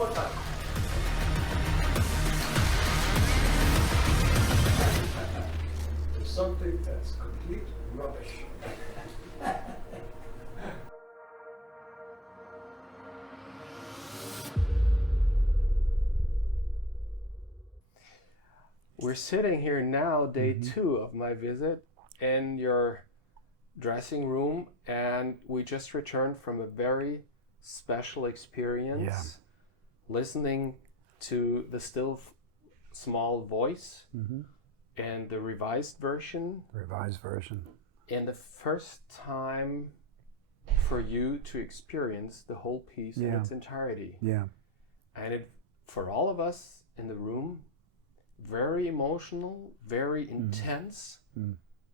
more time. There's something that's complete rubbish. We're sitting here now, day 2 of my visit, in your dressing room, and we just returned from a very special experience, listening to the still small voice and the revised version. And the first time for you to experience the whole piece in its entirety. And it, for all of us in the room, very emotional, very intense,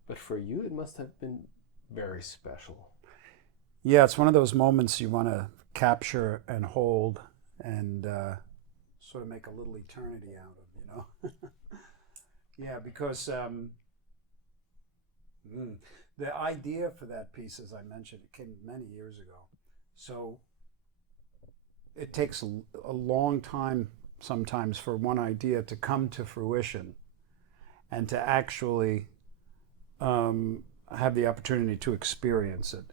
but for you it must have been very special. Yeah, it's one of those moments you want to capture and hold and sort of make a little eternity out of, you know? Yeah, because the idea for that piece, as I mentioned, it came many years ago. So it takes a long time sometimes for one idea to come to fruition and to actually have the opportunity to experience it.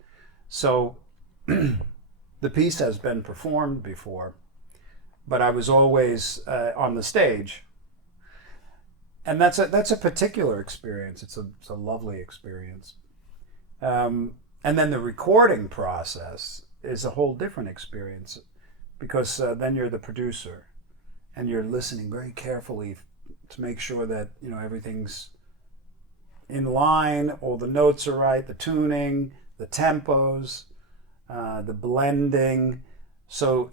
So the piece has been performed before, but I was always on the stage. And that's a particular experience. It's a lovely experience. And then the recording process is a whole different experience, because then you're the producer and you're listening very carefully to make sure that, you know, everything's in line, all the notes are right, the tuning, the tempos, the blending. So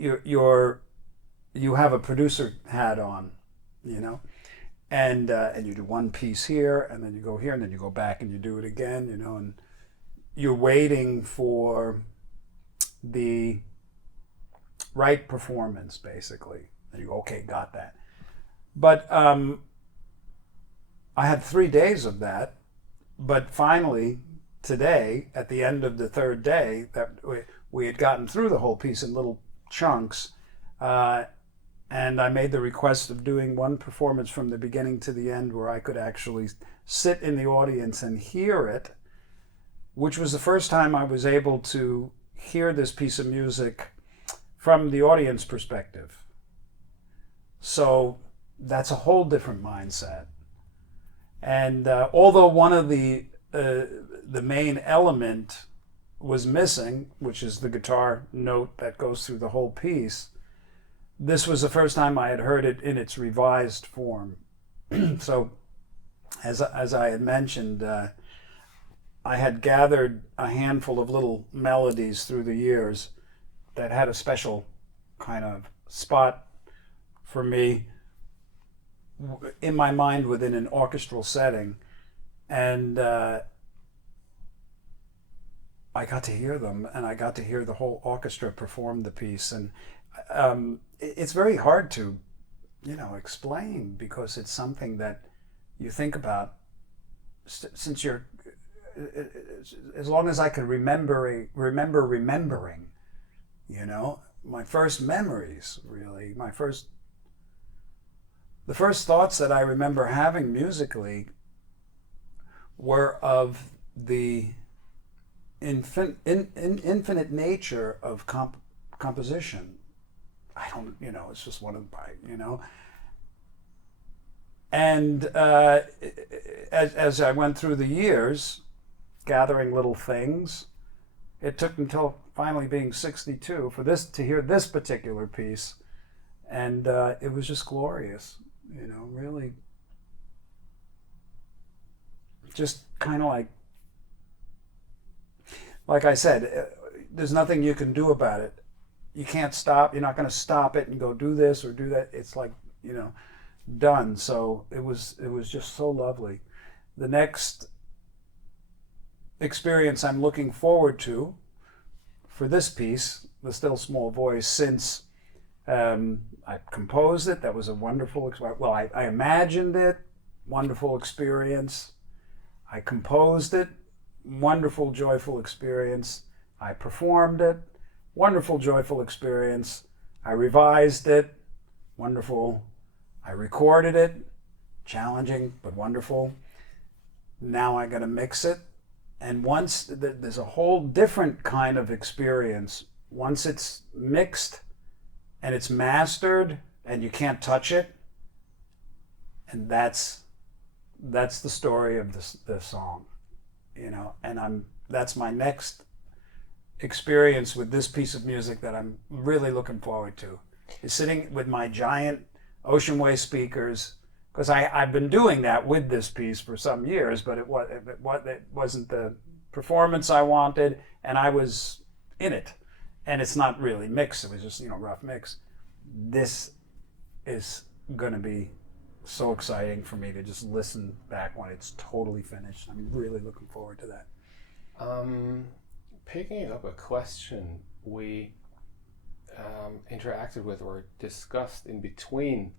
you have a producer hat on, you know, and you do one piece here, and then you go here, and then you go back and you do it again, you know, and you're waiting for the right performance, basically. And you go, okay, got that. But I had 3 days of that. But finally, today, at the end of the third day, that we had gotten through the whole piece in little chunks, and I made the request of doing one performance from the beginning to the end where I could actually sit in the audience and hear it, which was the first time I was able to hear this piece of music from the audience perspective. So that's a whole different mindset. And although one of the main element was missing, which is the guitar note that goes through the whole piece, this was the first time I had heard it in its revised form. So, as I had mentioned, I had gathered a handful of little melodies through the years that had a special kind of spot for me in my mind within an orchestral setting, and I got to hear them, and I got to hear the whole orchestra perform the piece, and it's very hard to, you know, explain, because it's something that you think about since you're, as long as I could remembering, you know, my first memories, really, the first thoughts that I remember having musically were of the infinite nature of composition. I don't, you know, it's just one of my, you know. And as I went through the years, gathering little things, it took until finally being 62 for this to hear this particular piece, and it was just glorious, you know, really, just kind of like I said, there's nothing you can do about it. You can't stop. You're not going to stop it and go do this or do that. It's like, you know, done. So it was just so lovely. The next experience I'm looking forward to for this piece, The Still Small Voice, since I composed it, that was a wonderful experience. Well, I imagined it, wonderful experience. I composed it, wonderful, joyful experience. I performed it, wonderful, joyful experience. I revised it, wonderful. I recorded it, challenging but wonderful. Now I got to mix it. And once there's a whole different kind of experience. Once it's mixed and it's mastered and you can't touch it, and that's the story of the song, you know. And that's my next experience with this piece of music that I'm really looking forward to, is sitting with my giant Ocean Way speakers, because I've been doing that with this piece for some years, but it wasn't the performance I wanted, and I was in it, and it's not really mixed. It was just, you know, rough mix. This is going to be so exciting for me to just listen back when it's totally finished. I'm really looking forward to that. Picking up a question we interacted with or discussed in between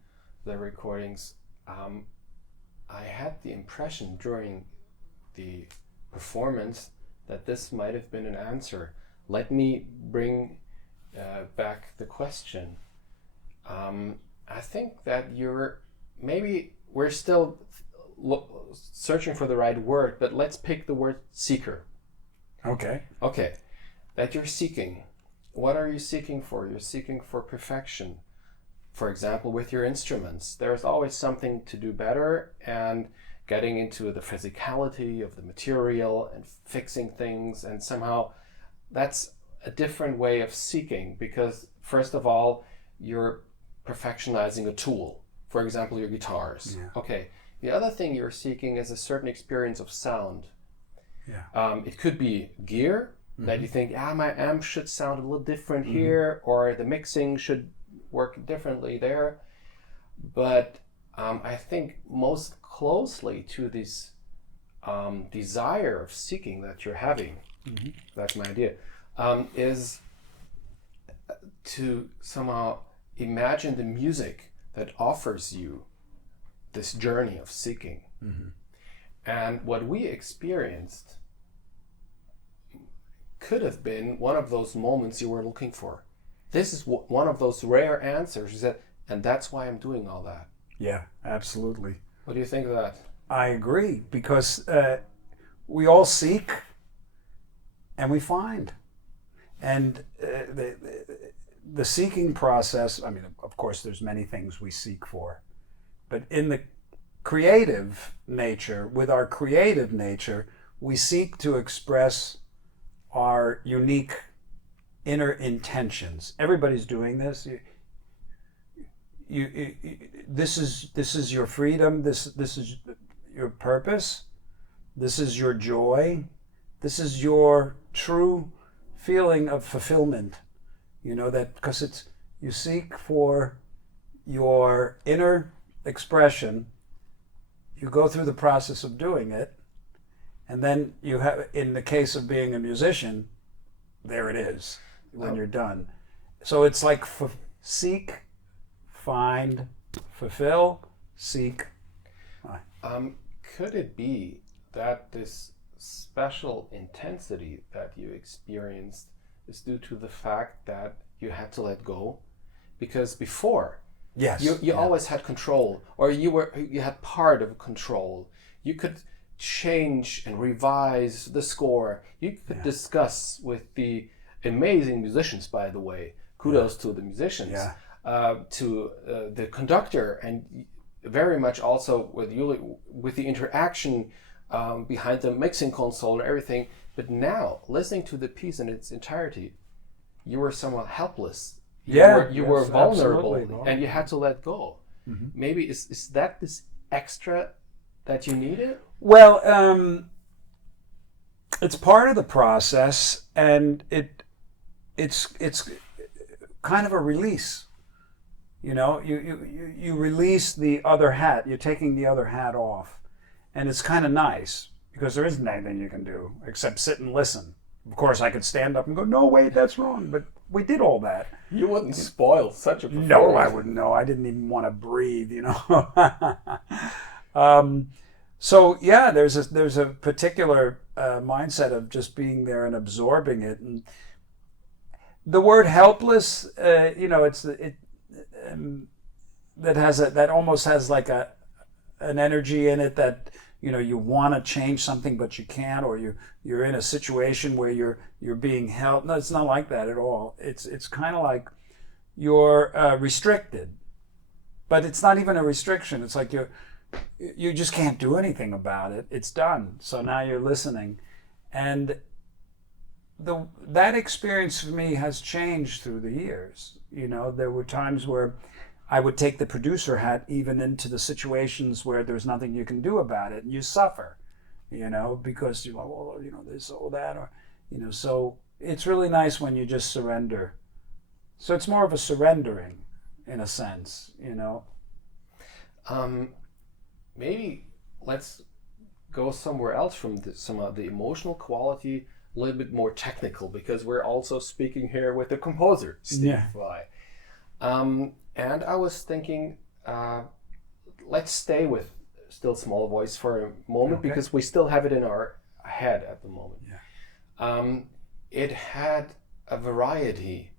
the recordings, I had the impression during the performance that this might have been an answer. Let me bring back the question. I think that we're still searching for the right word, but let's pick the word seeker. Okay. Okay. That you're seeking. What are you seeking for? You're seeking for perfection. For example, with your instruments, there's always something to do better, and getting into the physicality of the material and fixing things, and somehow that's a different way of seeking, because first of all, you're perfectionizing a tool. For example, your guitars. Yeah. Okay. The other thing you're seeking is a certain experience of sound. Yeah. It could be gear, that you think, my amp should sound a little different here, or the mixing should work differently there. But I think most closely to this desire of seeking that you're having, that's my idea, is to somehow imagine the music that offers you this journey of seeking. And what we experienced could have been one of those moments you were looking for. This is one of those rare answers. You said, and that's why I'm doing all that. Yeah, absolutely. What do you think of that? I agree, because we all seek and we find. And the seeking process, I mean, of course, there's many things we seek for. But in the creative nature, with our creative nature, we seek to express our unique inner intentions. Everybody's doing this. This is your freedom. This is your purpose. This is your joy. This is your true feeling of fulfillment. You know that, because you seek for your inner expression. You go through the process of doing it, and then you have, in the case of being a musician, there it is when you're done. So it's like seek, find, fulfill, seek. Could it be that this special intensity that you experienced is due to the fact that you had to let go? Because before, yes, you always had control, or you had part of control. You could change and revise the score. You could discuss with the amazing musicians, by the way. Kudos to the musicians, to the conductor, and very much also with the interaction behind the mixing console and everything. But now, listening to the piece in its entirety, you were somewhat helpless. You were vulnerable, and you had to let go. Maybe is that this extra that you needed? Well, it's part of the process, and it's kind of a release. You know, you release the other hat. You're taking the other hat off, and it's kind of nice, because there isn't anything you can do except sit and listen. Of course, I could stand up and go, "No, wait, that's wrong," but we did all that. You wouldn't spoil such a performance. No, I wouldn't. No, I didn't even want to breathe. You know. So yeah, there's a particular mindset of just being there and absorbing it, and The word helpless, that almost has like an energy in it that you want to change something but you can't, or you're in a situation where you're being held. No, it's not like that at all. It's kind of like you're restricted, but it's not even a restriction. It's like you just can't do anything about it. It's done. So now you're listening, and that experience for me has changed through the years. There were times where I would take the producer hat even into the situations where there's nothing you can do about it, and you suffer, because you're like, well, this or that, or, so it's really nice when you just surrender. So it's more of a surrendering, in a sense, Maybe let's go somewhere else from some of the emotional quality, a little bit more technical, because we're also speaking here with the composer, Steve Vai. And I was thinking, let's stay with Still Small Voice for a moment, because we still have it in our head at the moment. Yeah. It had a variety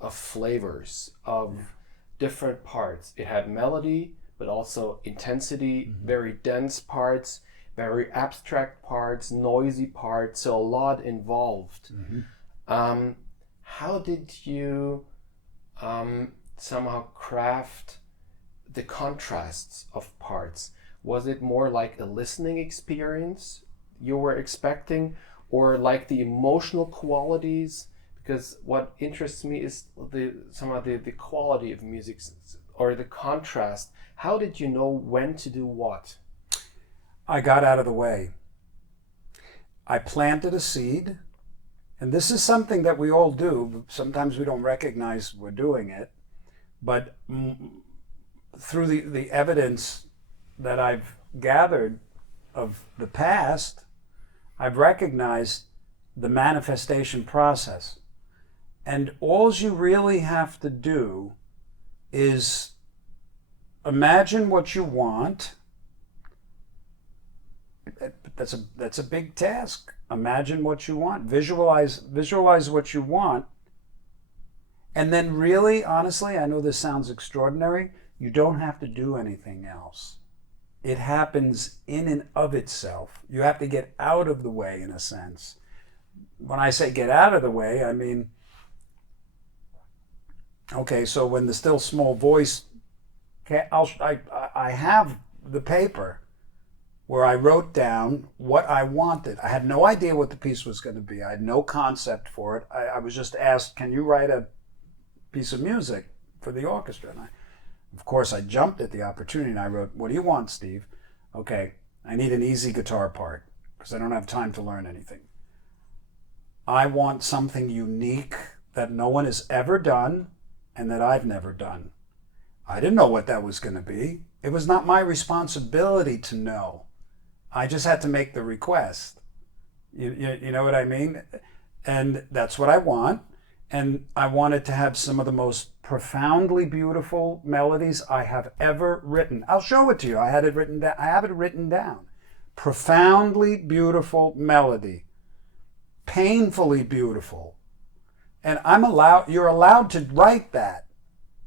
of flavors, of different parts. It had melody, but also intensity, very dense parts, very abstract parts, noisy parts, so a lot involved. How did you somehow craft the contrasts of parts? Was it more like a listening experience you were expecting, or like the emotional qualities? Because what interests me is some of the quality of music, or the contrast. How did you know when to do what? I got out of the way. I planted a seed, and this is something that we all do. Sometimes we don't recognize we're doing it, but through the evidence that I've gathered of the past, I've recognized the manifestation process. And all you really have to do is imagine what you want. That's a big task. Imagine what you want. Visualize what you want. And then really, honestly, I know this sounds extraordinary, you don't have to do anything else. It happens in and of itself. You have to get out of the way, in a sense. When I say get out of the way, I mean, okay, so when the Still Small Voice, I have the paper where I wrote down what I wanted. I had no idea what the piece was going to be. I had no concept for it. I was just asked, can you write a piece of music for the orchestra? And of course, I jumped at the opportunity and I wrote, what do you want, Steve? Okay, I need an easy guitar part because I don't have time to learn anything. I want something unique that no one has ever done and that I've never done. I didn't know what that was going to be. It was not my responsibility to know. I just had to make the request. You know what I mean? And that's what I want. And I wanted to have some of the most profoundly beautiful melodies I have ever written. I'll show it to you. I have it written down. Profoundly beautiful melody. Painfully beautiful. And you're allowed to write that.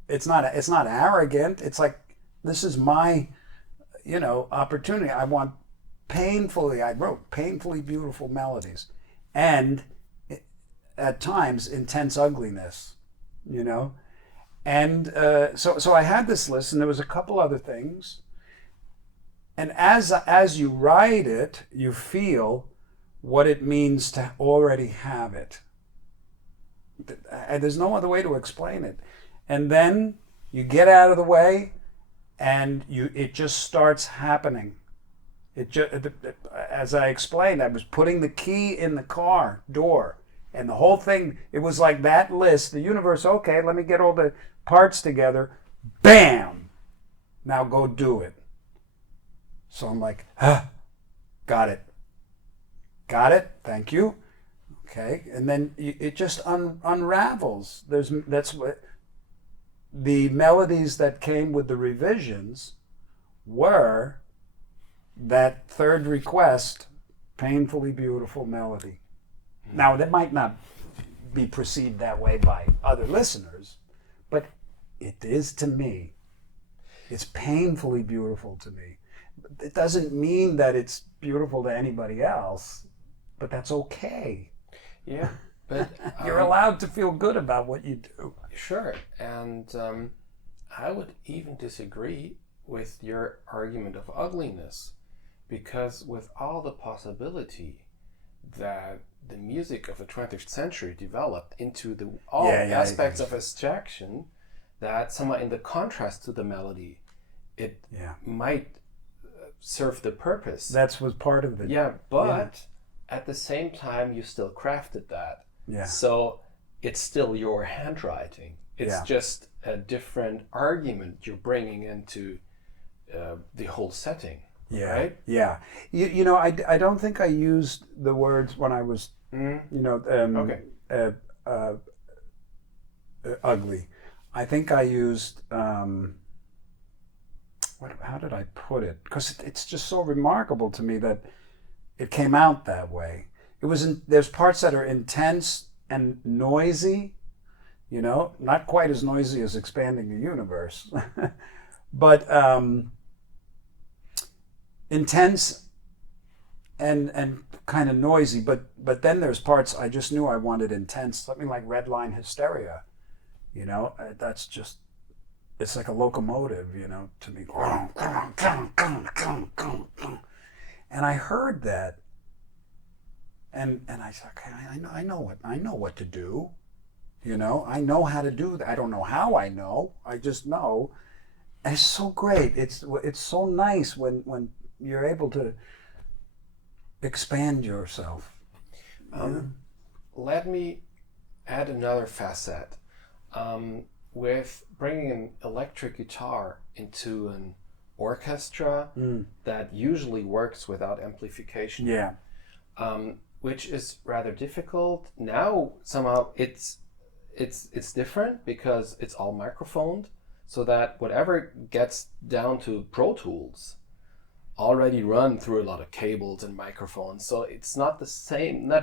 It's not arrogant. It's like, this is my, opportunity. I wrote painfully beautiful melodies. And at times, intense ugliness, And so I had this list, and there was a couple other things. And as you write it, you feel what it means to already have it. And there's no other way to explain it. And then you get out of the way, and it just starts happening. As I explained, I was putting the key in the car door, and the whole thing, it was like that list, the universe, okay, let me get all the parts together. Bam! Now go do it. So I'm like, got it. Got it, thank you. Okay, and then it just unravels. That's what the melodies that came with the revisions were that third request, painfully beautiful melody. Now that might not be perceived that way by other listeners, but it is to me. It's painfully beautiful to me. It doesn't mean that it's beautiful to anybody else, but that's okay. Yeah, but you're allowed to feel good about what you do. Sure, and I would even disagree with your argument of ugliness, because with all the possibility that the music of the 20th century developed into all aspects of abstraction, that somewhat in the contrast to the melody, it might serve the purpose. That's was part of it. Yeah, but at the same time, you still crafted that. Yeah. So it's still your handwriting. It's just a different argument you're bringing into the whole setting. Yeah. Right? Yeah. You know, I don't think I used the words when I was, ugly. I think I used, how did I put it? Because it's just so remarkable to me that it came out that way. There's parts that are intense and noisy, you know, not quite as noisy as Expanding the Universe, but intense and kind of noisy. But then there's parts I just knew I wanted intense, something like Red Line Hysteria, you know, that's just, it's like a locomotive, you know, to me. And I heard that, and I said, okay, I know what to do, you know, I know how to do that. I don't know how I know, I just know. And it's so great. It's so nice when you're able to expand yourself. Let me add another facet. With bringing an electric guitar into an orchestra that usually works without amplification, which is rather difficult. Now somehow it's different because it's all microphoned, so that whatever gets down to Pro Tools already run through a lot of cables and microphones. So it's not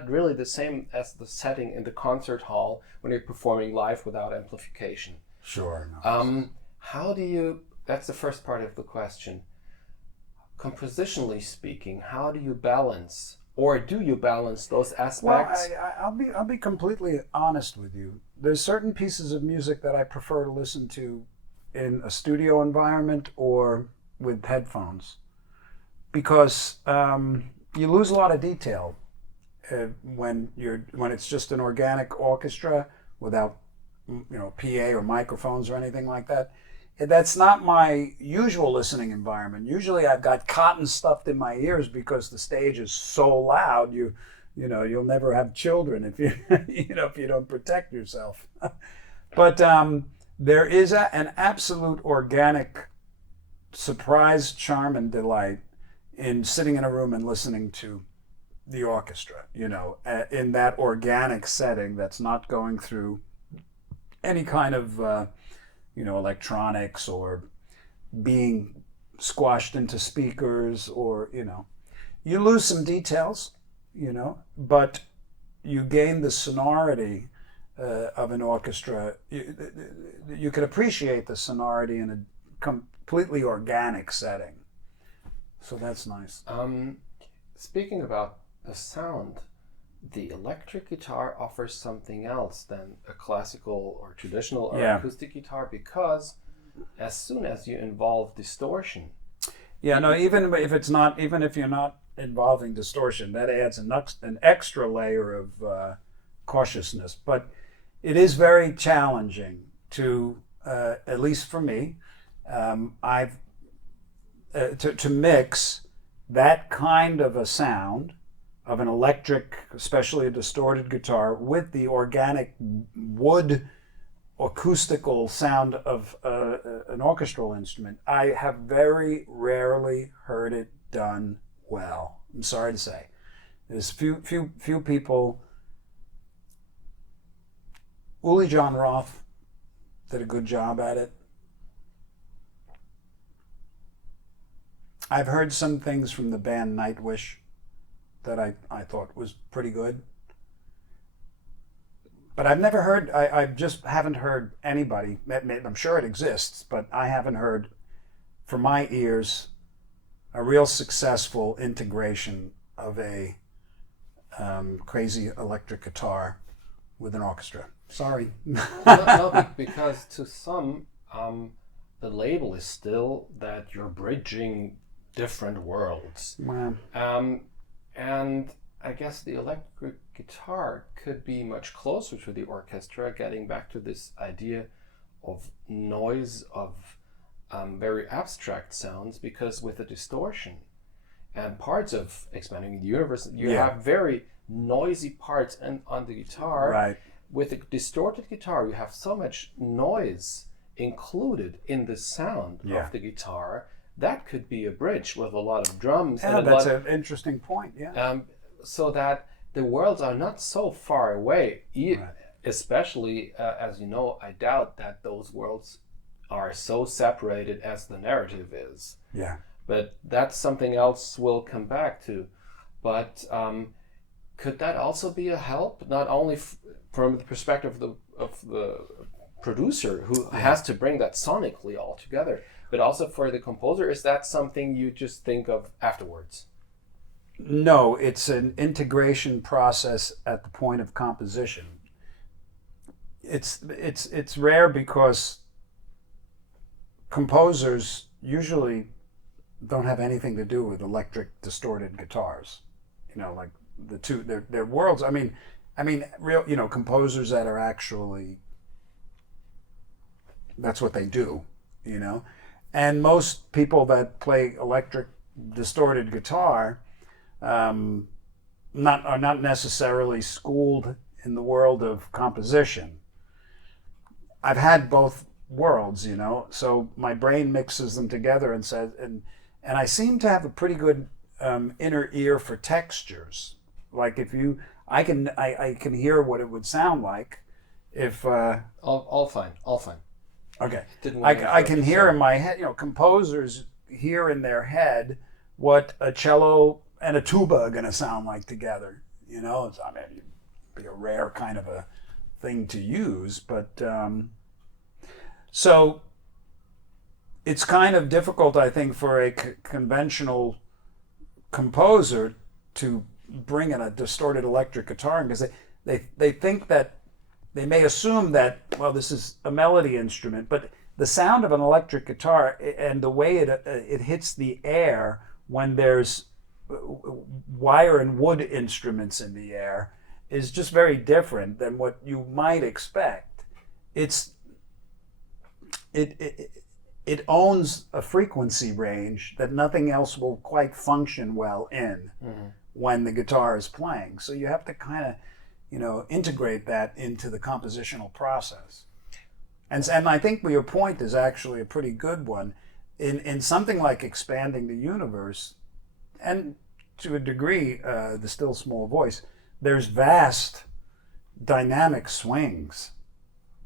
really the same as the setting in the concert hall when you're performing live without amplification. Sure. How do you, that's the first part of the question. Compositionally speaking, how do you balance, or do you balance those aspects? Well, I'll be completely honest with you. There's certain pieces of music that I prefer to listen to in a studio environment or with headphones, because you lose a lot of detail when it's just an organic orchestra without, you know, PA or microphones or anything like that. That's not my usual listening environment. Usually I've got cotton stuffed in my ears because the stage is so loud. You know, you'll never have children if you if you don't protect yourself. But there is an absolute organic surprise, charm, and delight in sitting in a room and listening to the orchestra, you know, in that organic setting that's not going through any kind of, electronics or being squashed into speakers, or, you know, you lose some details, you know, but you gain the sonority of an orchestra. You can appreciate the sonority in a completely organic setting. So that's nice. Speaking about the sound, the electric guitar offers something else than a classical or traditional or acoustic guitar, because as soon as you involve distortion. Yeah, no, even if you're not involving distortion, that adds an extra layer of cautiousness. But it is very challenging to, at least for me, to mix that kind of a sound of an electric, especially a distorted guitar, with the organic wood acoustical sound of an orchestral instrument. I have very rarely heard it done well. I'm sorry to say. There's few people. Uli John Roth did a good job at it. I've heard some things from the band Nightwish that I thought was pretty good. But I've never heard, I just haven't heard anybody, I'm sure it exists, but I haven't heard, for my ears, a real successful integration of a crazy electric guitar with an orchestra. Sorry. No, because to some, the label is still that you're bridging different worlds. Wow. And I guess the electric guitar could be much closer to the orchestra, getting back to this idea of noise, of very abstract sounds, because with the distortion and parts of Expanding the Universe, you have very noisy parts on the guitar. Right. With a distorted guitar, you have so much noise included in the sound of the guitar. That could be a bridge with a lot of drums. Yeah, that's an interesting point. Yeah. So that the worlds are not so far away. Especially, as you know, I doubt that those worlds are so separated as the narrative is. Yeah. But that's something else we'll come back to. But could that also be a help, not only from the perspective of the producer who has to bring that sonically all together, but also for the composer? Is that something you just think of afterwards? No, it's an integration process at the point of composition. It's rare because composers usually don't have anything to do with electric distorted guitars. You know, like the two, they're worlds. I mean, real, you know, composers that are actually, that's what they do, you know. And most people that play electric distorted guitar are not necessarily schooled in the world of composition. I've had both worlds, you know, so my brain mixes them together and says, and I seem to have a pretty good inner ear for textures. Like if you, I can hear what it would sound like if all fine. Okay. I can hear in my head, you know, composers hear in their head what a cello and a tuba are going to sound like together. You know, it's, I mean, it'd be a rare kind of a thing to use, but so it's kind of difficult, I think, for a conventional composer to bring in a distorted electric guitar, because they think that, they may assume that, well, this is a melody instrument, but the sound of an electric guitar and the way it hits the air when there's wire and wood instruments in the air is just very different than what you might expect. It owns a frequency range that nothing else will quite function well in when the guitar is playing. So you have to kind of, you know, integrate that into the compositional process. And I think your point is actually a pretty good one. In something like Expanding the Universe, and to a degree, the Still Small Voice, there's vast dynamic swings,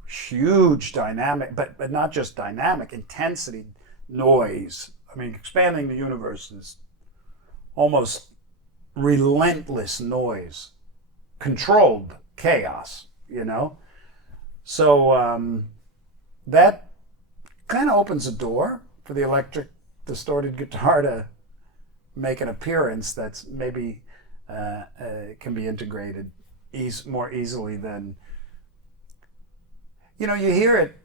huge dynamic, but not just dynamic, intensity, noise. I mean, Expanding the Universe is almost relentless noise, controlled chaos, you know? So that kind of opens a door for the electric distorted guitar to make an appearance that's maybe can be integrated more easily than, you know, you hear it.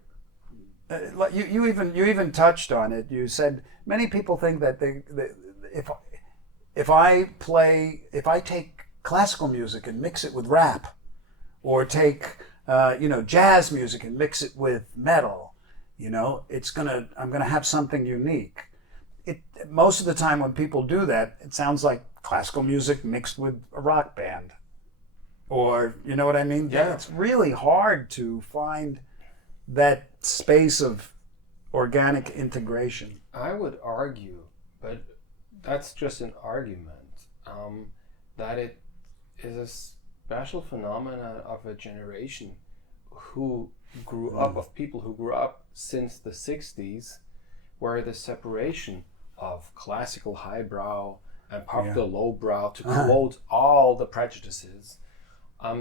You even touched on it. You said many people think that if I take classical music and mix it with rap, or take jazz music and mix it with metal, you know, I'm gonna have something unique. Most of the time when people do that, it sounds like classical music mixed with a rock band, or, you know what I mean? Yeah. It's really hard to find that space of organic integration. I would argue, but that's just an argument, that it is a special phenomenon of a generation who grew up, of people who grew up since the 60s, where the separation of classical highbrow and popular lowbrow, to quote all the prejudices,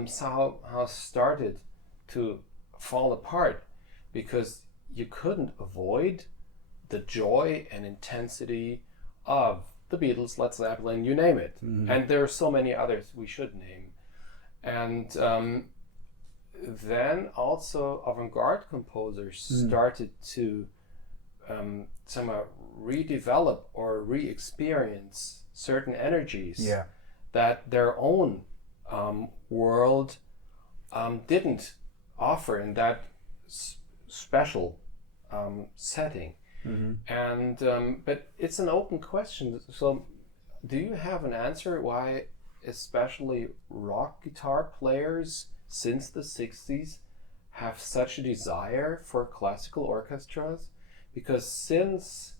somehow started to fall apart because you couldn't avoid the joy and intensity of the Beatles, Led Zeppelin, you name it. And there are so many others we should name. And then also avant-garde composers started to somehow redevelop or re-experience certain energies that their own world didn't offer in that special setting. And but it's an open question. So do you have an answer why especially rock guitar players since the 60s have such a desire for classical orchestras? Because since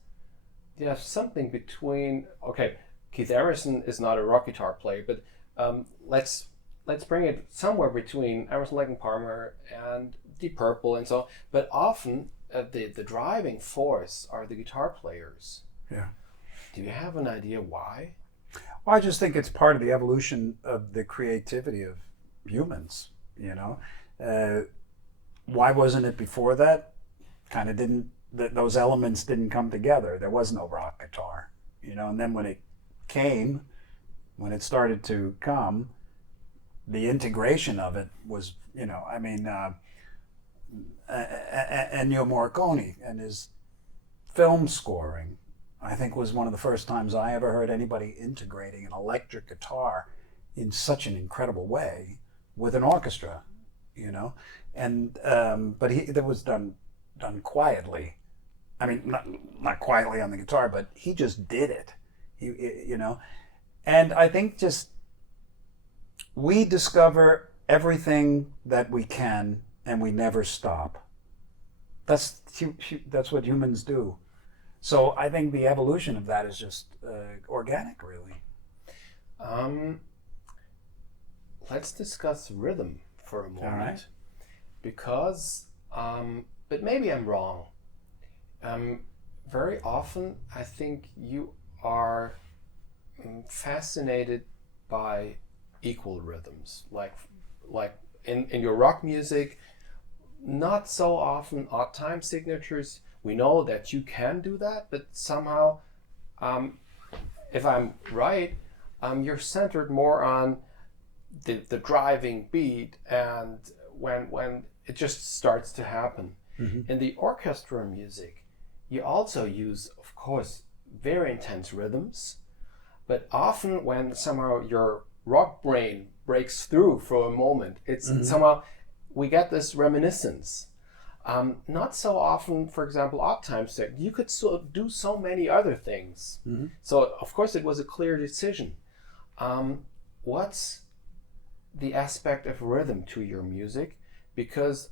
you have something between, okay, Keith Emerson is not a rock guitar player, but let's bring it somewhere between Emerson, Lake and Palmer and Deep Purple and so on. But often the driving force are the guitar players. Yeah. Do you have an idea why? Well, I just think it's part of the evolution of the creativity of humans, you know. Why wasn't it before that? Kind of didn't, those elements didn't come together. There was no rock guitar, you know. And then when it came, when it started to come, the integration of it was, you know, I mean, Ennio Morricone and his film scoring, I think, was one of the first times I ever heard anybody integrating an electric guitar in such an incredible way with an orchestra, you know. And but that was done quietly. I mean, not quietly on the guitar, but he just did it, you know. And I think just we discover everything that we can, and we never stop. That's what humans do. So I think the evolution of that is just organic, really. Let's discuss rhythm for a moment. All right. Because, but maybe I'm wrong. Very often, I think you are fascinated by equal rhythms, like in your rock music. Not so often odd time signatures. We know that you can do that, but somehow, if I'm right, you're centered more on the driving beat, and when it just starts to happen. In the orchestra music, you also use, of course, very intense rhythms, but often when somehow your rock brain breaks through for a moment, it's somehow we get this reminiscence. Not so often, for example, odd time signatures. You could do so many other things. So of course it was a clear decision. What's the aspect of rhythm to your music? Because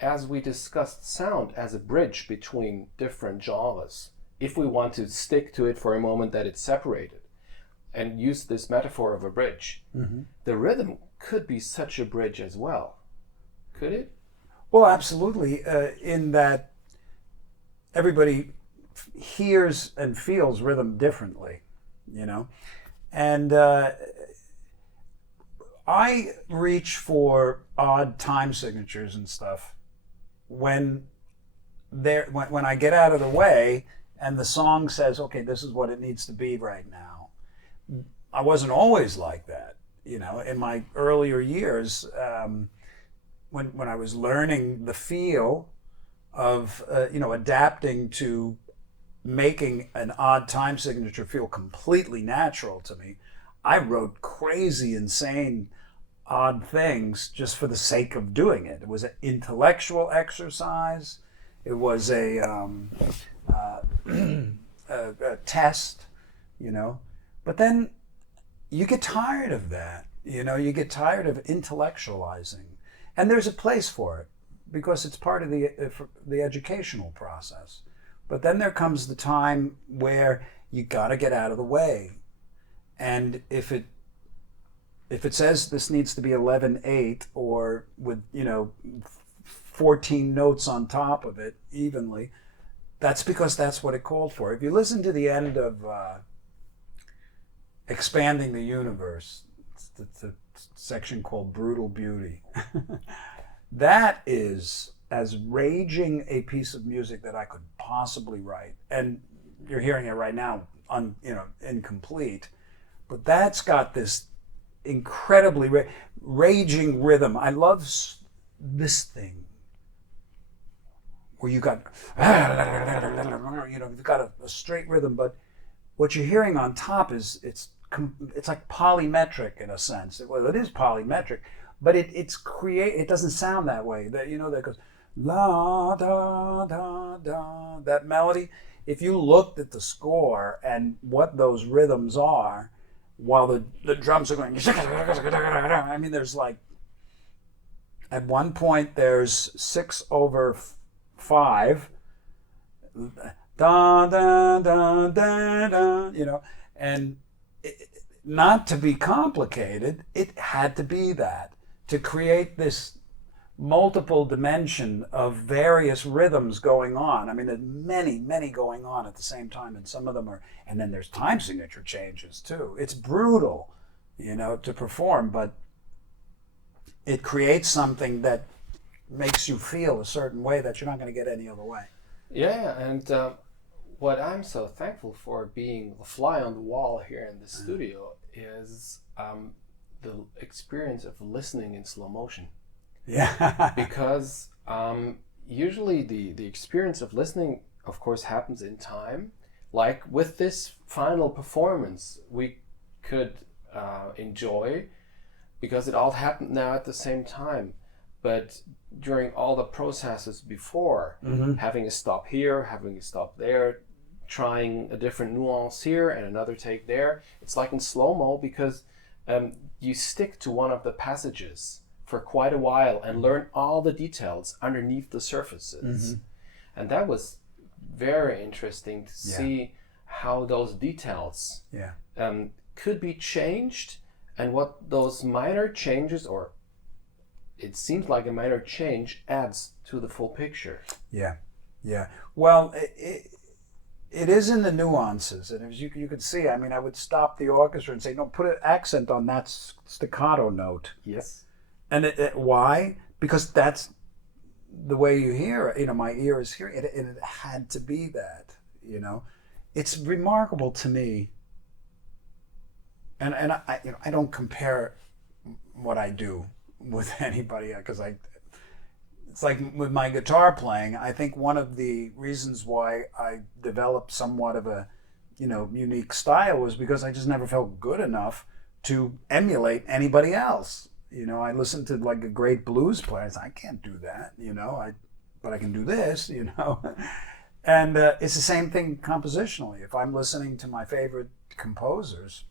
as we discussed sound as a bridge between different genres, if we want to stick to it for a moment that it's separated and use this metaphor of a bridge, the rhythm could be such a bridge as well. Could it? Well, absolutely. In that everybody hears and feels rhythm differently, you know. And I reach for odd time signatures and stuff when I get out of the way and the song says, okay, this is what it needs to be right now. I wasn't always like that, you know. In my earlier years, when I was learning the feel of, you know, adapting to making an odd time signature feel completely natural to me, I wrote crazy, insane, odd things just for the sake of doing it. It was an intellectual exercise. It was a test, you know. But then you get tired of that, you know. You get tired of intellectualizing. And there's a place for it because it's part of the educational process. But then there comes the time where you got to get out of the way. And if it says this needs to be 11/8 or with, you know, 14 notes on top of it evenly, that's because that's what it called for. If you listen to the end of Expanding the Universe, it's a section called Brutal Beauty. That is as raging a piece of music that I could possibly write. And you're hearing it right now, incomplete. But that's got this incredibly raging rhythm. I love this thing where you got, you've got a straight rhythm, but what you're hearing on top is it's like polymetric in a sense. Well, it is polymetric, but it doesn't sound that way. That that goes la da da da. That melody. If you looked at the score and what those rhythms are, while the drums are going, I mean, there's like at one point there's 6/5. Da da da da da, and not to be complicated, it had to be that to create this multiple dimension of various rhythms going on. I mean, there's many going on at the same time, and some of them are, and then there's time signature changes too. It's brutal, to perform, but it creates something that makes you feel a certain way that you're not going to get any other way. Yeah, and what I'm so thankful for being the fly on the wall here in the studio is the experience of listening in slow motion. Yeah. Because usually the experience of listening, of course, happens in time. Like with this final performance, we could enjoy because it all happened now at the same time. But during all the processes before, having a stop here, having a stop there, trying a different nuance here and another take there, it's like in slow-mo because you stick to one of the passages for quite a while and learn all the details underneath the surfaces. And that was very interesting to see how those details could be changed and what those minor changes, or it seems like a minor change, adds to the full picture. Yeah. Well, it is in the nuances, and as you could see, I mean, I would stop the orchestra and say, no, put an accent on that staccato note. Yes. And why? Because that's the way you hear it. My ear is hearing it, and it had to be that. It's remarkable to me. And I don't compare what I do with anybody because it's like with my guitar playing. I think one of the reasons why I developed somewhat of a unique style was because I just never felt good enough to emulate anybody else. I listened to like a great blues player. I said, I can't do that, but I can do this, And it's the same thing compositionally. If I'm listening to my favorite composers,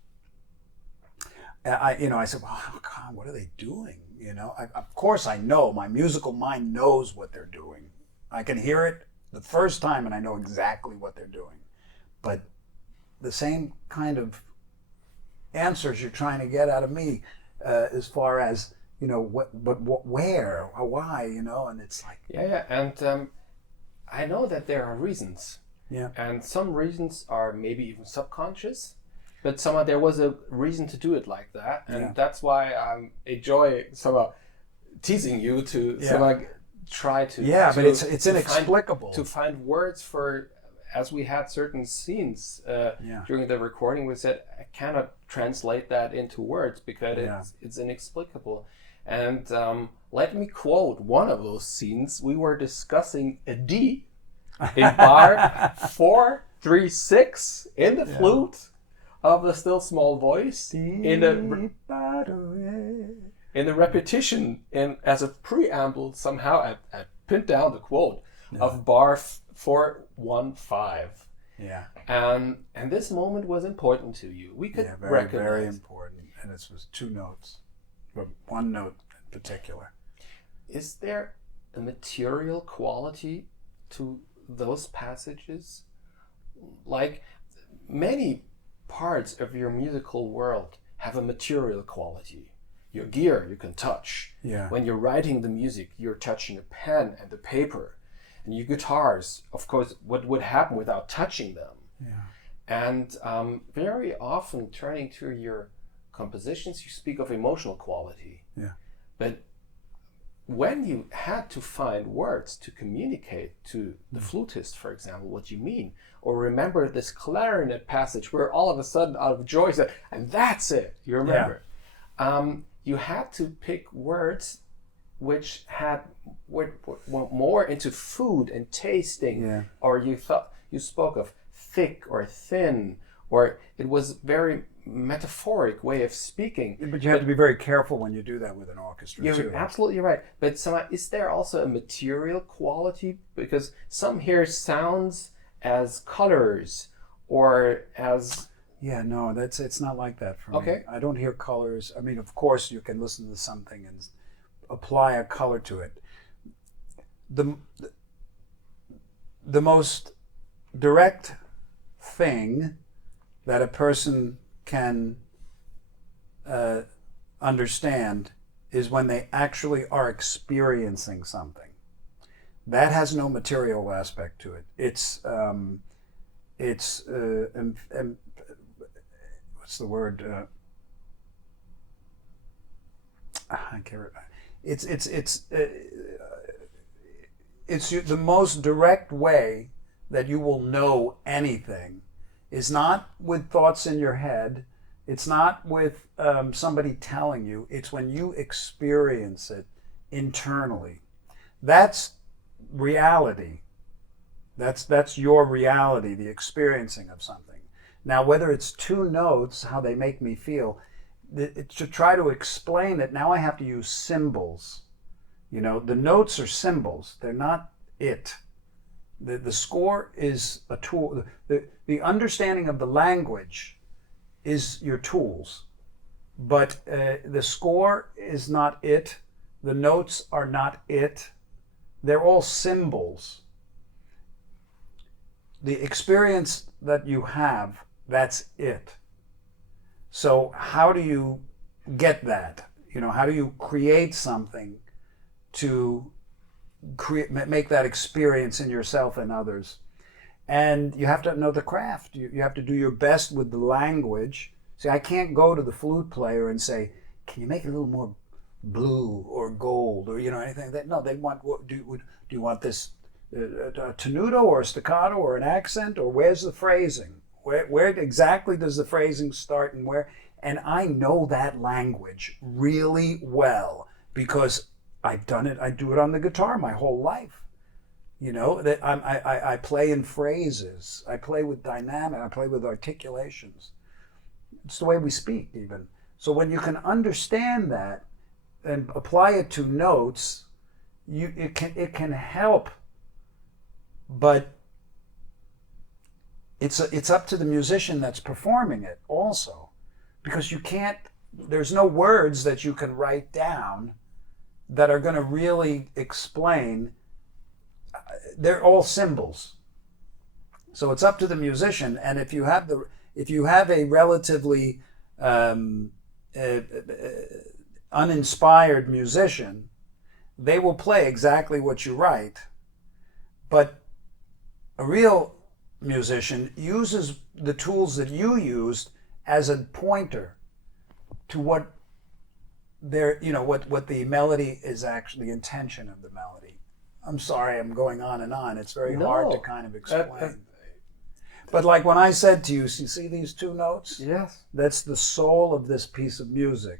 I said, well, God, what are they doing? Of course I know, my musical mind knows what they're doing. I can hear it the first time and I know exactly what they're doing. But the same kind of answers you're trying to get out of me, as far as, where, why, and it's like. Yeah, and I know that there are reasons. Yeah. And some reasons are maybe even subconscious. But somehow there was a reason to do it like that, and that's why I enjoy somehow teasing you to somehow try to. Yeah, but it's inexplicable to find words for, as we had certain scenes during the recording. We said I cannot translate that into words because it's inexplicable. And let me quote one of those scenes. We were discussing a D in bar 4-3-6 in the flute of the still small voice in the repetition as a preamble. Somehow I pinned down the quote of bar 4-1-5. Yeah. And this moment was important to you. We could recognize. Very important. And it was 2 notes, but 1 note in particular. Is there a material quality to those passages? Like many parts of your musical world have a material quality. Your gear you can touch. Yeah. When you're writing the music, you're touching a pen and the paper. And your guitars, of course, what would happen without touching them? Yeah. And very often, turning to your compositions, you speak of emotional quality. Yeah. But when you had to find words to communicate to the flutist, for example, what you mean, or remember this clarinet passage where all of a sudden out of joy said, and that's it, you remember. You had to pick words which were more into food and tasting, or you spoke of thick or thin, or it was very metaphoric way of speaking. But you have to be very careful when you do that with an orchestra. You're absolutely right. But is there also a material quality? Because some hear sounds as colors or as... Yeah, no, it's not like that for me. I don't hear colors. I mean, of course, you can listen to something and apply a color to it. The most direct thing that a person can understand is when they actually are experiencing something. That has no material aspect to it. It's what's the word? I can't remember. It's the most direct way that you will know anything is not with thoughts in your head. It's not with somebody telling you. It's when you experience it internally. That's reality. That's your reality, the experiencing of something. Now, whether it's two notes, how they make me feel, to try to explain it, now I have to use symbols. You know, the notes are symbols. They're not it. The score is a tool. The understanding of the language is your tools. But the score is not it. The notes are not it. They're all symbols. The experience that you have, that's it. So how do you get that? You know, how do you create something to make that experience in yourself and others? And you have to know the craft. You have to do your best with the language. See, I can't go to the flute player and say, can you make it a little more blue or gold or, you know, anything like that? No, they want, do you want this a tenuto or a staccato or an accent, or where's the phrasing? Where exactly does the phrasing start and where? And I know that language really well because I've done it. I do it on the guitar my whole life. You know, that I play in phrases. I play with dynamic. I play with articulations. It's the way we speak even. So when you can understand that and apply it to notes, it can help. But it's up to the musician that's performing it also, because you can't. There's no words that you can write down that are going to really explain. They're all symbols. So it's up to the musician, and if you have a relatively uninspired musician, they will play exactly what you write. But a real musician uses the tools that you used as a pointer to what what the melody is actually, the intention of the melody. I'm sorry, I'm going on and on. It's very hard to kind of explain. But like when I said to you, you see these two notes? Yes. That's the soul of this piece of music.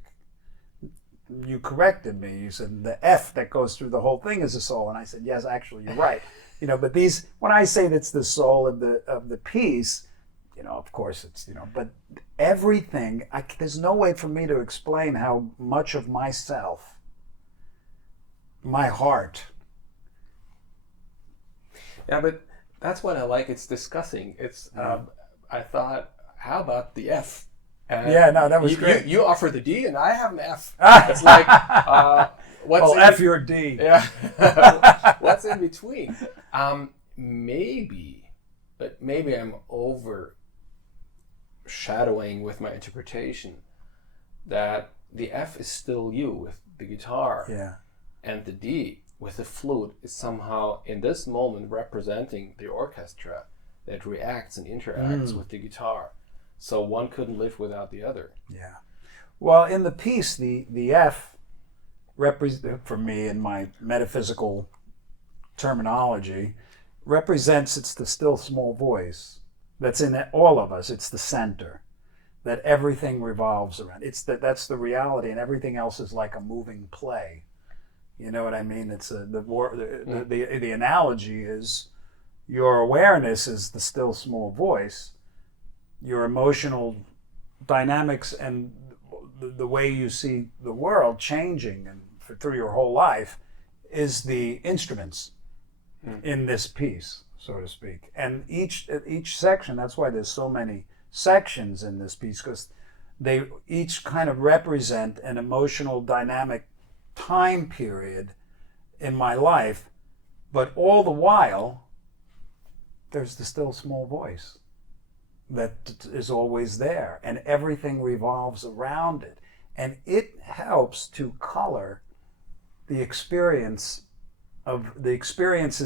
You corrected me. You said the F that goes through the whole thing is the soul. And I said, yes, actually, you're right. But these, when I say that's the soul of the piece, of course it's, but everything, there's no way for me to explain how much of myself, my heart. Yeah, but that's what I like. It's discussing. It's, I thought, how about the F? No, that was great. You offer the D and I have an F. It's like, what's F your D. Yeah. What's in between? Maybe I'm overshadowing with my interpretation that the F is still you with the guitar. Yeah. And the D with the flute is somehow in this moment representing the orchestra that reacts and interacts with the guitar. So one couldn't live without the other. Yeah. Well, in the piece, the F for me in my metaphysical terminology, represents, it's the still small voice that's in all of us. It's the center that everything revolves around. That's the reality, and everything else is like a moving play. You know what I mean? It's the analogy is your awareness is the still small voice. Your emotional dynamics and the way you see the world changing and through your whole life is the instruments in this piece, so to speak. And each section, that's why there's so many sections in this piece, because they each kind of represent an emotional dynamic time period in my life, but all the while there's the still small voice that is always there, and everything revolves around it, and it helps to color the experiences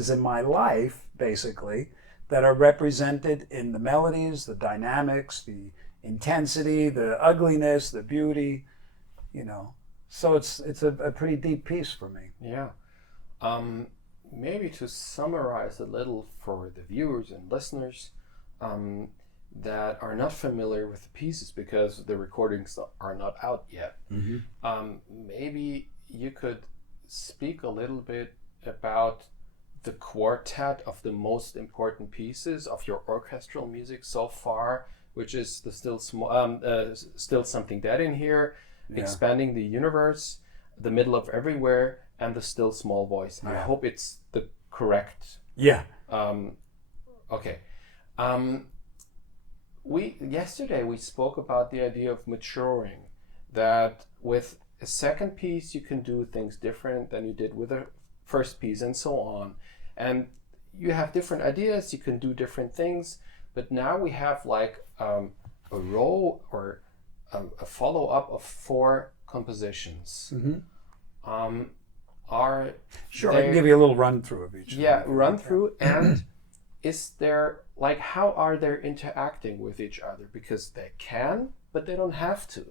in my life, basically, that are represented in the melodies, the dynamics, the intensity, the ugliness, the beauty, you know. So it's a pretty deep piece for me. Yeah. Maybe to summarize a little for the viewers and listeners that are not familiar with the pieces because the recordings are not out yet, maybe you could speak a little bit about the quartet of the most important pieces of your orchestral music so far, which is the Still Something Dead in Here, Expanding the Universe, The Middle of Everywhere, and the Still Small Voice. I hope it's the correct. Yeah. Okay. Yesterday we spoke about the idea of maturing, that with a second piece you can do things different than you did with a first piece, and so on. And you have different ideas, you can do different things, but now we have like a row or a follow-up of 4 compositions. Sure, I can give you a little run through of each. Yeah, run through. And is there, like, how are they interacting with each other? Because they can, but they don't have to.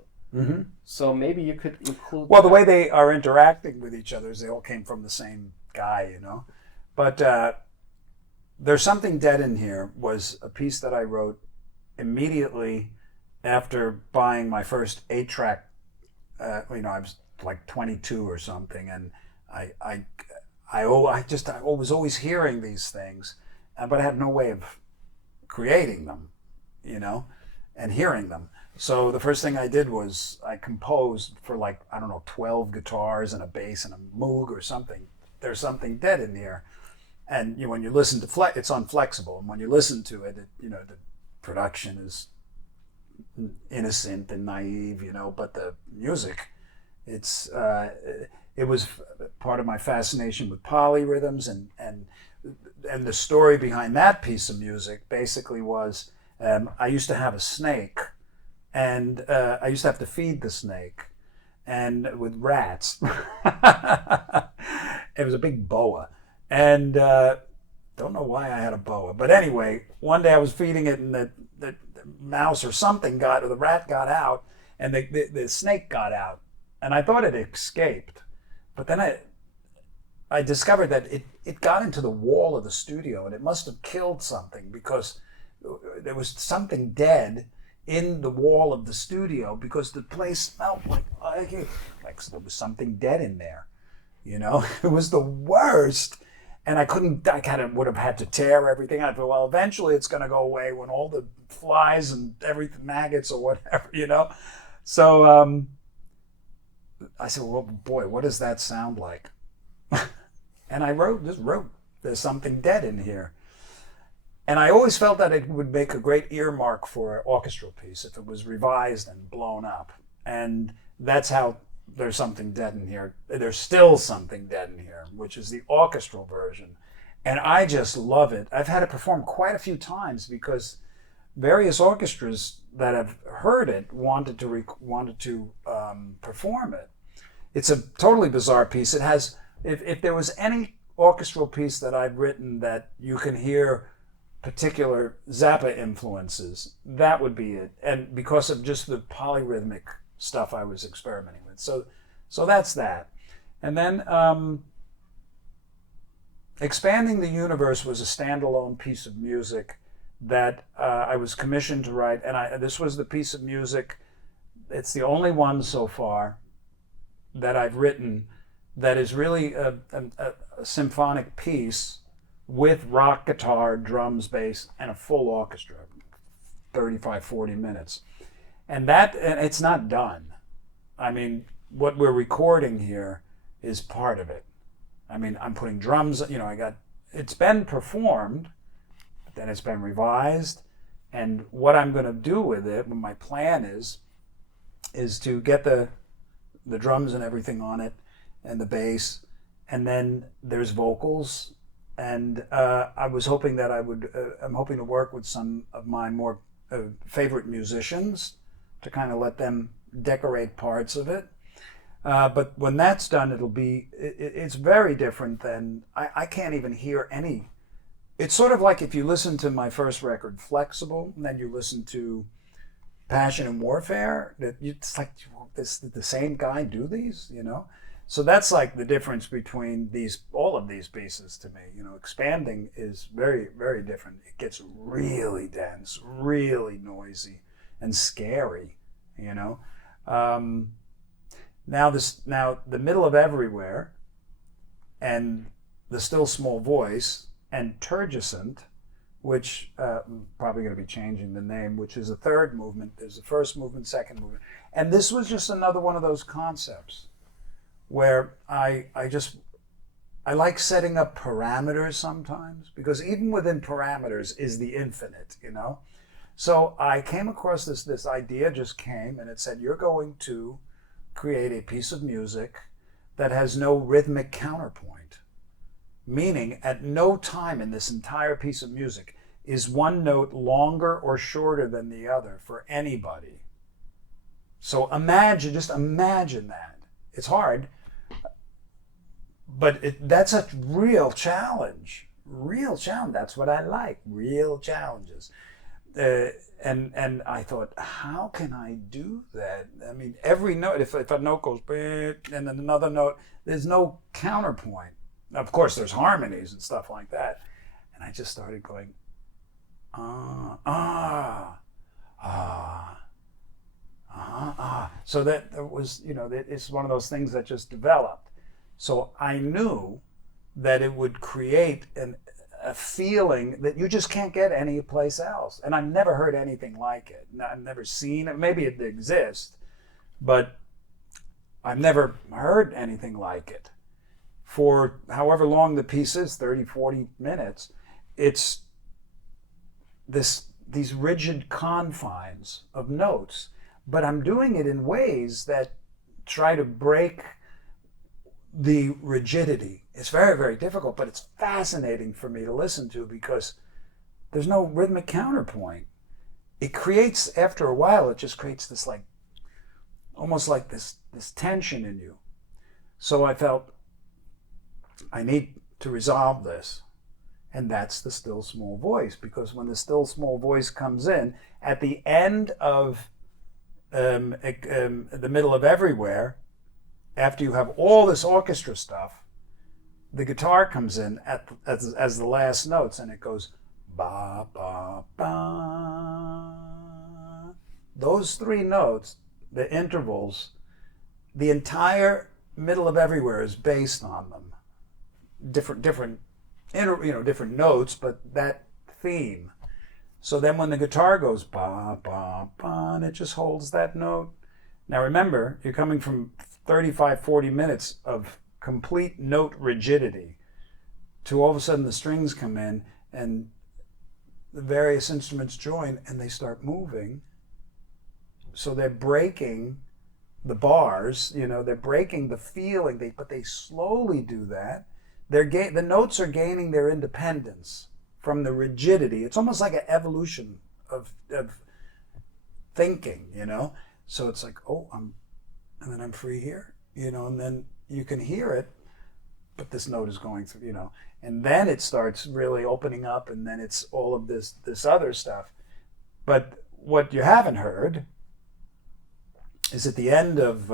So maybe you could include the way they are interacting with each other is they all came from the same guy, you know. But There's Something Dead in Here was a piece that I wrote immediately after buying my first 8-track. I was like 22 or something, and I was always hearing these things, but I had no way of creating them, you know, and hearing them. So the first thing I did was I composed for 12 guitars and a bass and a Moog or something. There's Something Dead in Here. And when you listen to it's on Flexible, and when you listen to it, the production is innocent and naive, but the music, it was part of my fascination with polyrhythms, and the story behind that piece of music basically was I used to have a snake, and I used to have to feed the snake, and with rats. It was a big boa, and don't know why I had a boa, but anyway, one day I was feeding it, and the mouse or something the rat got out, and the snake got out, and I thought it escaped, but then I discovered that it got into the wall of the studio, and it must have killed something, because there was something dead in the wall of the studio, because the place smelled like there was something dead in there. It was the worst. And I would have had to tear everything out. But eventually it's going to go away when all the flies and everything, maggots or whatever, So I said, well, boy, what does that sound like? And I wrote, There's Something Dead in Here. And I always felt that it would make a great earmark for an orchestral piece if it was revised and blown up. And that's how There's Something Dead in Here. There's Still Something Dead in Here, which is the orchestral version. And I just love it. I've had it performed quite a few times because various orchestras that have heard it wanted to perform it. It's a totally bizarre piece. It has, if there was any orchestral piece that I've written that you can hear particular Zappa influences, that would be it. And because of just the polyrhythmic stuff I was experimenting with. So that's that. And then Expanding the Universe was a standalone piece of music that I was commissioned to write. And this was the piece of music, it's the only one so far that I've written that is really a symphonic piece with rock guitar, drums, bass, and a full orchestra, 35, 40 minutes. And it's not done. I mean, what we're recording here is part of it. I mean, I'm putting drums, it's been performed, but then it's been revised. And what I'm going to do with it, my plan is to get the drums and everything on it, and the bass, and then there's vocals. And I was hoping that I'm hoping to work with some of my more favorite musicians to kind of let them decorate parts of it. But when that's done, it's very different than, I can't even hear any. It's sort of like if you listen to my first record, Flexible, and then you listen to Passion and Warfare, it's like, did the same guy do these, So that's like the difference between all of these pieces to me. Expanding is very, very different. It gets really dense, really noisy, and scary. Now the Middle of Everywhere, and the Still Small Voice, and Turgescent, which I'm probably going to be changing the name, which is a third movement. There's the first movement, second movement, and this was just another one of those concepts where I like setting up parameters sometimes, because even within parameters is the infinite, So I came across this idea just came, and it said, you're going to create a piece of music that has no rhythmic counterpoint, meaning at no time in this entire piece of music is one note longer or shorter than the other for anybody. So just imagine that. It's hard, but that's a real challenge. That's what I like, real challenges. And I thought, how can I do that? I mean, every note, if a note goes, and then another note, there's no counterpoint. Of course, there's harmonies and stuff like that. And I just started going, So that was, it's one of those things that just developed. So I knew that it would create a feeling that you just can't get anyplace else. And I've never heard anything like it. I've never seen it. Maybe it exists, but I've never heard anything like it. For however long the piece is, 30, 40 minutes, it's these rigid confines of notes, but I'm doing it in ways that try to break the rigidity. It's very, very difficult, but it's fascinating for me to listen to because there's no rhythmic counterpoint. It creates, after a while, it just creates this almost like this tension in you. So I felt I need to resolve this. And that's the still small voice, because when the still small voice comes in, at the end of the Middle of Everywhere, after you have all this orchestra stuff, the guitar comes in as the last notes, and it goes ba ba ba. Those three notes, the intervals, the entire Middle of Everywhere is based on them. Different notes, but that theme. So then when the guitar goes ba ba ba, and it just holds that note. Now remember, you're coming from 35, 40 minutes of complete note rigidity to all of a sudden the strings come in and the various instruments join and they start moving. So they're breaking the bars, they're breaking the feeling, but they slowly do that. The notes are gaining their independence from the rigidity. It's almost like an evolution of thinking, So it's like, and then I'm free here, and then you can hear it, but this note is going through, and then it starts really opening up, and then it's all of this other stuff. But what you haven't heard is at the end of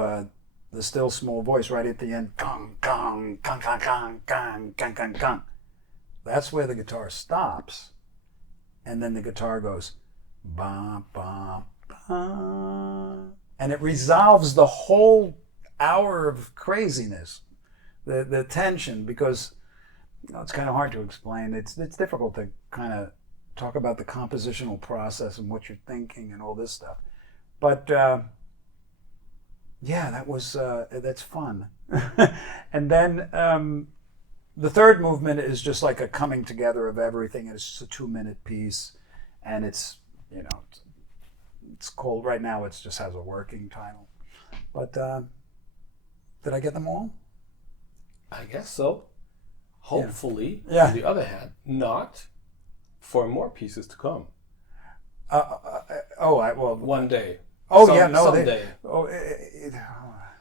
the still small voice right at the end, gong, gong, gong, gong, gong, gong, gong, gong, gong. That's where the guitar stops. And then the guitar goes, ba, ba, ba. And it resolves the whole hour of craziness, the tension, because it's kind of hard to explain. It's difficult to kind of talk about the compositional process and what you're thinking and all this stuff. But that's fun. And then the third movement is just like a coming together of everything. It's just a 2-minute piece, and it's called, right now it just has a working title. But did I get them all? I guess so. Hopefully, Yeah. on the other hand, not for more pieces to come. One day. Someday.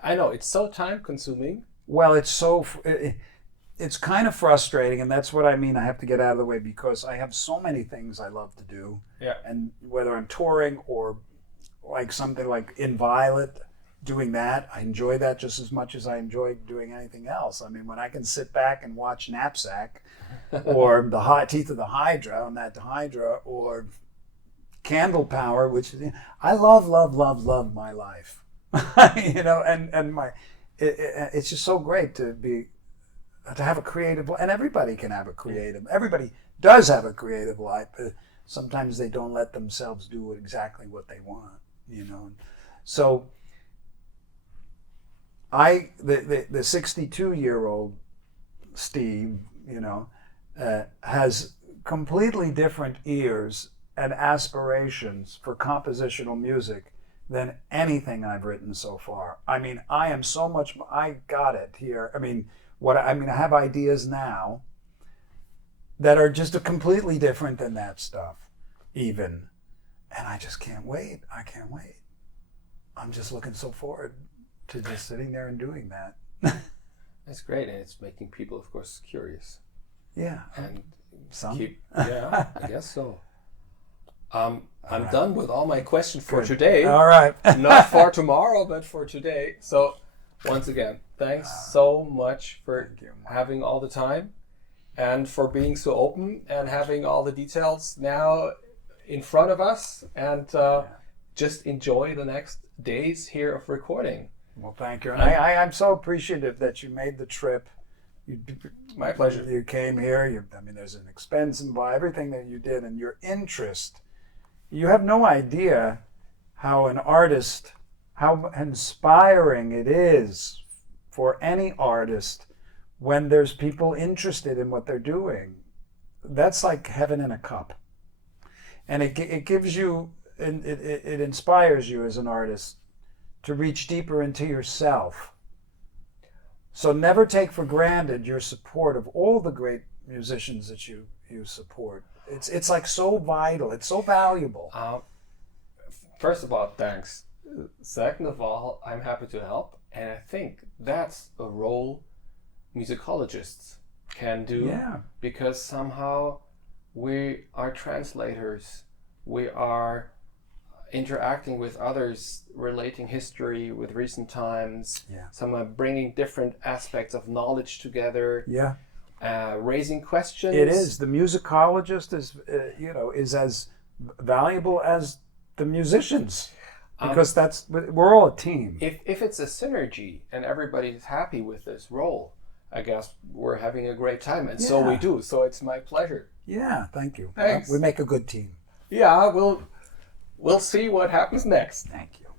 I know, it's so time consuming. Well, it's kind of frustrating, and that's what I mean. I have to get out of the way because I have so many things I love to do. Yeah. And whether I'm touring or like something like In Violet, doing that, I enjoy that just as much as I enjoy doing anything else. I mean, when I can sit back and watch Knapsack or the Teeth of the Hydra on that Hydra, or Candle Power, which I love my life. And it's just so great to have a creative, and everybody can have a creative, everybody does have a creative life, but sometimes they don't let themselves do exactly what they want, So the 62-year-old Steve, has completely different ears and aspirations for compositional music than anything I've written so far. I mean, I got it here. I have ideas now that are just completely different than that stuff, even. And I just can't wait. I can't wait. I'm just looking so forward to just sitting there and doing that. That's great, and it's making people, of course, curious. Yeah. And some. I guess so. I'm right. done with all my questions for Good. today. All right. Not for tomorrow, but for today. So, once again, thanks so much for having all the time and for being so open and having all the details now in front of us, and just enjoy the next days here of recording. Well, thank you. And I'm so appreciative that you made the trip. My pleasure. You came here. There's an expense involved, everything that you did, and your interest. You have no idea how inspiring it is for any artist when there's people interested in what they're doing. That's like heaven in a cup. And it gives you, it inspires you as an artist to reach deeper into yourself. So never take for granted your support of all the great musicians that you support. It's like so vital. It's so valuable. First of all, thanks. Second of all, I'm happy to help. And I think that's a role musicologists can do. Yeah. Because somehow we are translators. We are interacting with others, relating history with recent times. Yeah. Somehow bringing different aspects of knowledge together. Yeah. Raising questions. It is. The musicologist is as valuable as the musicians, because we're all a team. If it's a synergy and everybody's happy with this role, I guess we're having a great time, and so we do. So it's my pleasure. Yeah, thank you. Thanks. We make a good team. Yeah, we'll see what happens next. Thank you.